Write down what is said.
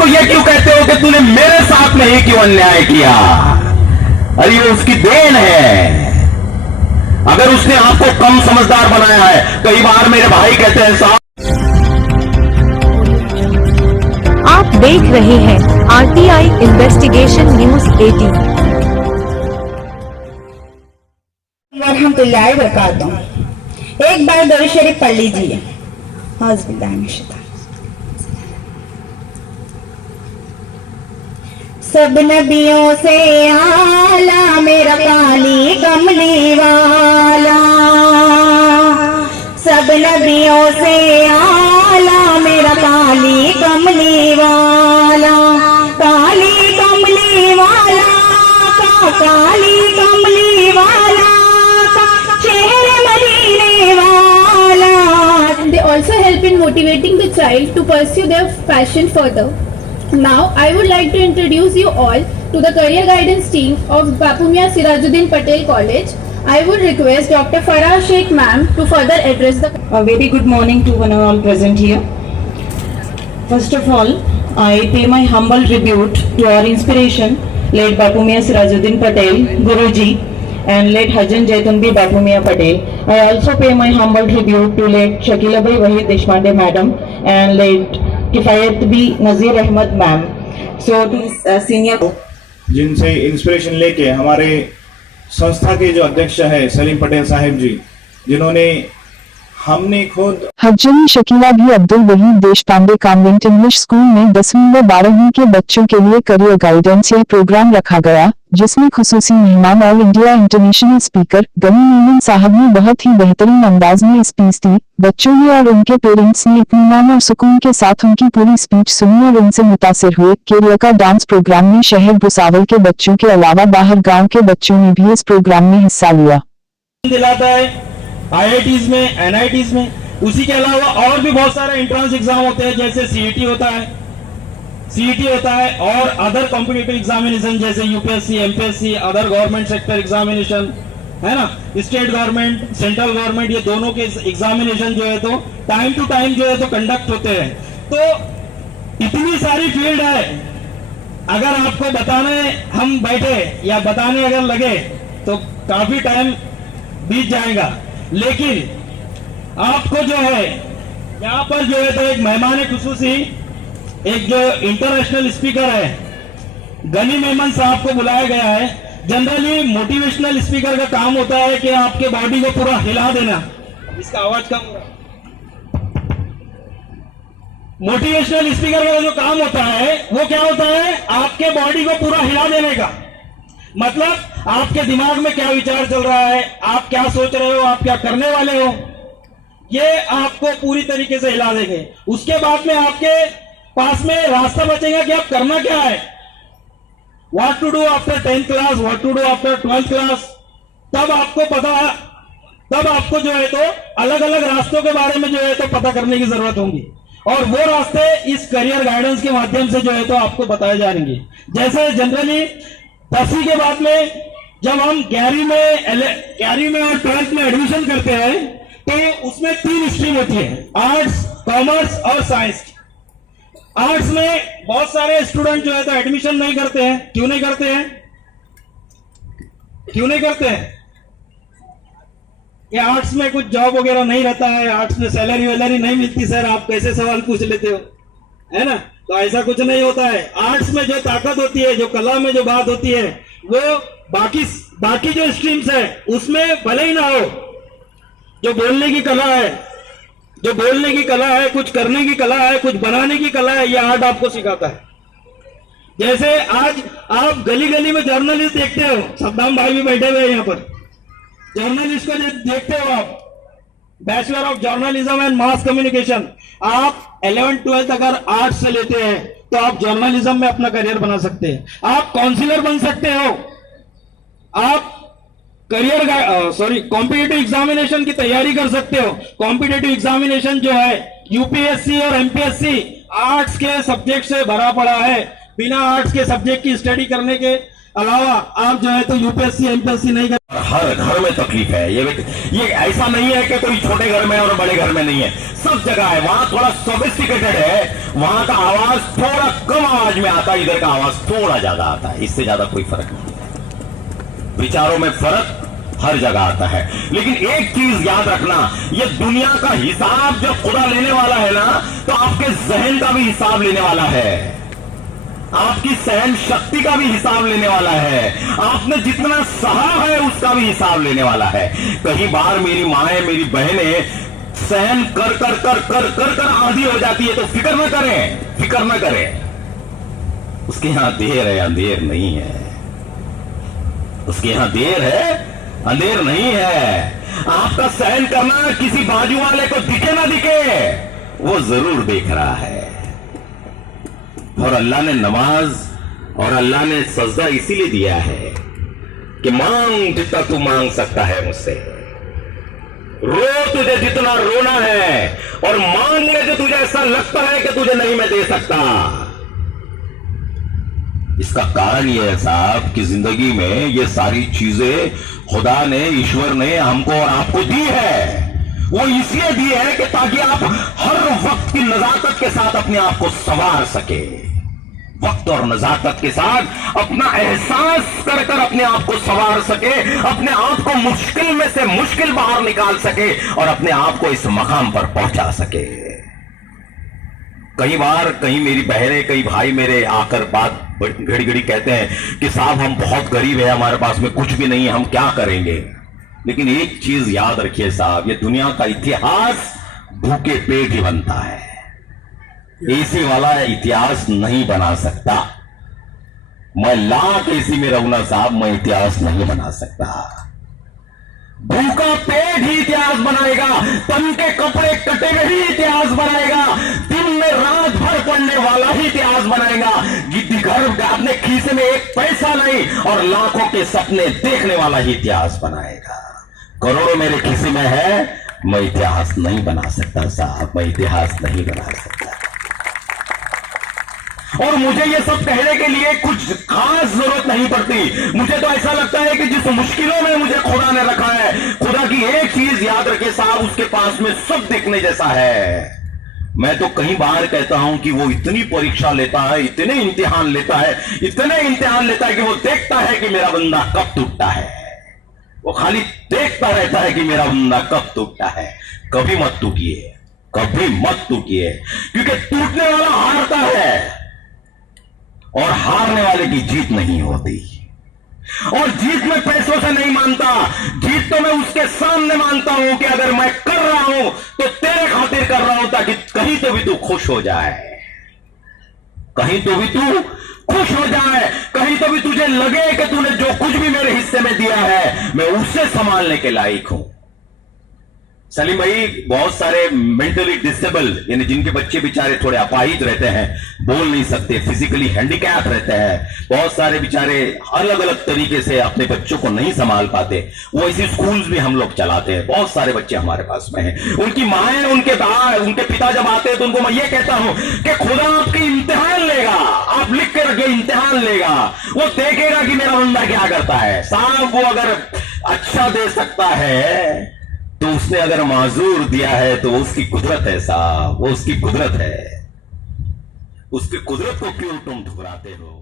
उसको ये क्यों कहते हो कि तूने मेरे साथ में ही क्यों अन्याय किया? अरे ये उसकी देन है। अगर उसने आपको कम समझदार बनाया है, कई बार मेरे भाई कहते हैं साहब। आप देख रहे हैं आरटीआई इन्वेस्टिगेशन न्यूज 18। रहमतुल्लाहि व बरकातहू। एक बार दरूद शरीफ पढ़ लीजिए। सब नबियों से आला मेरा काली कमली वाला, सब नबियों से आला मेरा काली कमली वाला, काली कमली वाला का, काली कमली वाला का, शेर मदीने वाला। They also help in motivating the child to pursue their passion further. Now, I would like to introduce you all to the career guidance team of Bapu Mia Sirajuddin Patel College. I would request Dr. Farah Sheikh ma'am to further address the. A very good morning to one and all present here. First of all, I pay my humble tribute to our inspiration, late Bapu Mia Sirajuddin Patel, Guruji, and late Hajan Jaitunbi Bapu Mia Patel. I also pay my humble tribute to late Shakila Bhai Wahid Deshpande madam and late किफायत भी नज़ीर Ahmad ma'am. So senior जिनसे inspiration लेके हमारे संस्था के जो अध्यक्ष है सलीम पटेल साहब जी, जिन्होंने हमने खुद हज्जनी शकीला भी Abdul Waheed Deshpande convent English school में 10वीं व 12वीं के बच्चों के लिए करियर गाइडेंस यह प्रोग्राम रखा गया, जिसमें खुसूसी मेहमान all India international speaker Ghani Memon साहब ने बहुत ही बेहतरीन अंदाज में स्पीच दी। बच्चों ने और उनके पेरेंट्स ने इत्मीनान और सुकून के साथ उनकी पूरी स्पीच सुनी और उनसे मुतासिर हुए। केरला का डांस प्रोग्राम में शहर भुसावल के बच्चों के अलावा बाहर गाँव के बच्चों ने भी इस प्रोग्राम में हिस्सा लिया। दिलाता है IITs में, NITs में। उसी के अलावा और भी बहुत सारे एंट्रेंस एग्जाम होते हैं, जैसे CET होता है और अदर कॉम्पिटिटिव एग्जामिनेशन जैसे UPSC, MPSC, other government sector examination है ना, स्टेट गवर्नमेंट, सेंट्रल गवर्नमेंट, ये दोनों के एग्जामिनेशन जो है तो टाइम टू टाइम जो है तो कंडक्ट होते हैं। तो इतनी सारी फील्ड है, अगर आपको बताने हम बैठे या बताने अगर लगे तो काफी टाइम बीत जाएगा। लेकिन आपको जो है यहाँ पर जो है तो एक मेहमान खुसूसी, एक जो इंटरनेशनल स्पीकर है गनी मेमन साहब को बुलाया गया है। जनरली मोटिवेशनल स्पीकर का काम होता है कि आपके बॉडी को पूरा हिला देना। इसका आवाज कम हो रहा है। मोटिवेशनल स्पीकर का जो काम होता है वो क्या होता है, आपके बॉडी को पूरा हिला देने का। मतलब आपके दिमाग में क्या विचार चल रहा है, आप क्या सोच रहे हो, आप क्या करने वाले हो, ये आपको पूरी तरीके से हिला देंगे। उसके बाद में आपके पास में रास्ता बचेगा कि आप करना क्या है, what to do after 10th class, what to do after 12th class. तब आपको पता, तब आपको जो है तो अलग अलग रास्तों के बारे में जो है तो पता करने की जरूरत होगी, और वो रास्ते इस करियर गाइडेंस के माध्यम से जो है तो आपको बताए जाएंगे। जैसे जनरली 10वीं के बाद में जब हम 11वीं में और 12th में एडमिशन करते हैं तो उसमें 3 स्ट्रीम होती है, आर्ट्स, कॉमर्स और साइंस। आर्ट्स में बहुत सारे स्टूडेंट जो है तो एडमिशन नहीं करते हैं। क्यों नहीं करते हैं? ये आर्ट्स में कुछ जॉब वगैरह नहीं रहता है, आर्ट्स में सैलरी वैलरी नहीं मिलती। सर आप कैसे सवाल पूछ लेते हो, है ना? तो ऐसा कुछ नहीं होता है। आर्ट्स में जो ताकत होती है, जो कला में जो बात होती है, वो बाकी जो स्ट्रीम्स है उसमें भले ही ना हो। जो बोलने की कला है, कुछ करने की कला है, कुछ बनाने की कला है, ये आर्ट आपको सिखाता है। जैसे आज आप गली गली में जर्नलिस्ट देखते हो, सद्दाम भाई भी बैठे हुए हैं यहाँ पर, जर्नलिस्ट को देखते हो आप, bachelor of journalism and mass communication. आप 11th 12th अगर आर्ट्स से लेते हैं तो आप जर्नलिज्म में अपना करियर बना सकते हैं, आप काउंसिलर बन सकते हो, आप कॉम्पिटिटिव एग्जामिनेशन की तैयारी कर सकते हो। कॉम्पिटिटिव एग्जामिनेशन जो है यूपीएससी और एमपीएससी आर्ट्स के सब्जेक्ट से भरा पड़ा है। बिना आर्ट्स के सब्जेक्ट की स्टडी करने के अलावा आप जो है तो यूपीएससी एमपीएससी नहीं कर। हर घर में तकलीफ है। ये ऐसा नहीं है कि कोई छोटे घर में और बड़े घर में नहीं है, सब जगह है। वहां थोड़ा सोफिस्टिकेटेड है, वहां का आवाज थोड़ा कम आवाज में आता है, इधर का आवाज थोड़ा ज्यादा आता है, इससे ज्यादा कोई फर्क नहीं है। विचारों में फर्क हर जगह आता है। लेकिन एक चीज याद रखना, ये दुनिया का हिसाब जब खुदा लेने वाला है ना, तो आपके जहन का भी हिसाब लेने वाला है, आपकी सहन शक्ति का भी हिसाब लेने वाला है, आपने जितना सहा है उसका भी हिसाब लेने वाला है। कई बार मेरी माएं, मेरी बहनें सहन कर कर कर कर कर कर आधी हो जाती है, तो फिक्र न करें, फिक्र न करें। उसके यहां देर है, अंधेर नहीं है। उसके यहां देर है, अंधेर नहीं है। आपका सहन करना किसी बाजू वाले को दिखे ना दिखे, वो जरूर देख रहा है। और अल्लाह ने नमाज और अल्लाह ने सजदा इसीलिए दिया है कि मांग जितना तू मांग सकता है मुझसे, रो तुझे जितना रोना है, और मांग ले जो तुझे ऐसा लगता है कि तुझे नहीं मैं दे सकता। इसका कारण यह है साहब कि जिंदगी में ये सारी चीजें खुदा ने, ईश्वर ने हमको और आपको दी है। वो इसलिए दी है कि ताकि आप हर वक्त की नजाकत के साथ अपने आप को संवार सके, वक्त और नजाकत के साथ अपना एहसास कर कर अपने आप को संवार सके, अपने आप को मुश्किल में से मुश्किल बाहर निकाल सके और अपने आप को इस मकाम पर पहुंचा सके। कई बार कहीं मेरी बहनें, कई भाई मेरे आकर बात घड़ी घड़ी कहते हैं कि साहब हम बहुत गरीब है, हमारे पास में कुछ भी नहीं है, हम क्या करेंगे। लेकिन एक चीज याद रखिए साहब, ये दुनिया का इतिहास भूखे पेट ही बनता है, एसी वाला इतिहास नहीं बना सकता। मैं लाख एसी में रहूं ना साहब, मैं इतिहास नहीं बना सकता। भूखा पेट ही इतिहास बनाएगा, तन के कपड़े कटे हुए ही इतिहास बनाएगा, दिन में रात भर पढ़ने वाला ही इतिहास बनाएगा, घर अपने खीसे में एक पैसा नहीं और लाखों के सपने देखने वाला ही इतिहास बनाएगा। करोड़ों मेरे खीसे में है, मैं इतिहास नहीं बना सकता साहब, मैं इतिहास नहीं बना सकता। और मुझे ये सब कहने के लिए कुछ खास जरूरत नहीं पड़ती। मुझे तो ऐसा लगता है कि जिस मुश्किलों में मुझे खुदा ने रखा है, खुदा की एक चीज याद रखे साहब, उसके पास में सब देखने जैसा है। मैं तो कई बार कहता हूं कि वो इतनी परीक्षा लेता है, इतने इम्तिहान लेता है, इतने इम्तिहान लेता है कि वो देखता है कि मेरा बंदा कब टूटता है। वो खाली देखता रहता है कि मेरा बंदा कब टूटता है। कभी मत टूटिए, कभी मत टूटिए, क्योंकि टूटने वाला हारता है और हारने वाले की जीत नहीं होती। और जीत मैं पैसों से नहीं मानता, जीत तो मैं उसके सामने मानता हूं कि अगर मैं कर रहा हूं तो तेरे खातिर कर रहा हूं, ताकि कहीं तो भी तू खुश हो जाए, कहीं तो भी तू खुश हो जाए, कहीं तो भी तुझे लगे कि तूने जो कुछ भी मेरे हिस्से में दिया है मैं उससे संभालने के लायक हूं। सलीम भाई, बहुत सारे मेंटली डिसेबल्ड यानी जिनके बच्चे बेचारे थोड़े अपाहिज रहते हैं, बोल नहीं सकते, फिजिकली हैंडीकैप रहते हैं, बहुत सारे बेचारे अलग अलग तरीके से अपने बच्चों को नहीं संभाल पाते, वो ऐसे स्कूल्स भी हम लोग चलाते हैं। बहुत सारे बच्चे हमारे पास में हैं, उनकी माएं, उनके पिता जब आते हैं तो उनको मैं ये कहता हूं कि खुदा आपकी इम्तिहान लेगा, आप लिख के रखिए इम्तिहान लेगा, वो देखेगा कि मेरा बंदा क्या करता है। साहब वो अगर अच्छा दे सकता है तो उसने अगर माजूर दिया है तो उसकी कुदरत है साहब, वो उसकी कुदरत है। उसकी कुदरत को क्यों तुम ठुकराते हो।